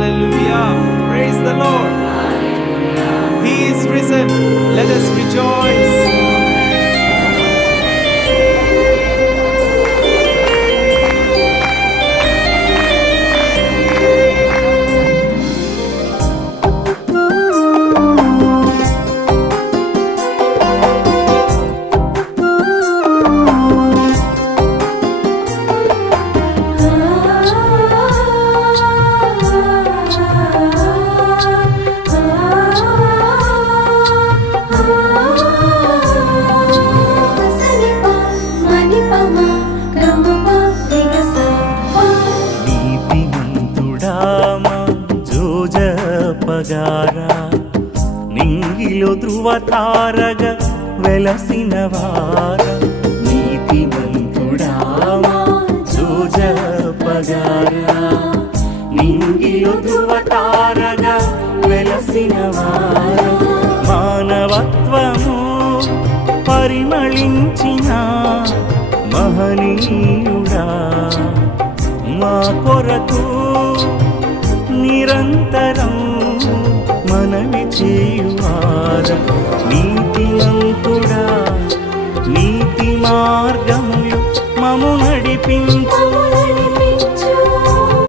Hallelujah. Praise the Lord. He is risen. Let us rejoice. నీతిమంతుడామా జోజపగారా నింగిలో ధృవతారగ వెలసిన వార. నీతిమంతుడామా జోజపగారా. నింగిలో ధృవతారగ వెలసిన వార. మానవత్వము పరిమళించిన మహనీయుడా. మా కొరకు నిరంతరం మనవి చేయువార. నీతిమంతుడా నీతి మార్గములు మము నడిపించు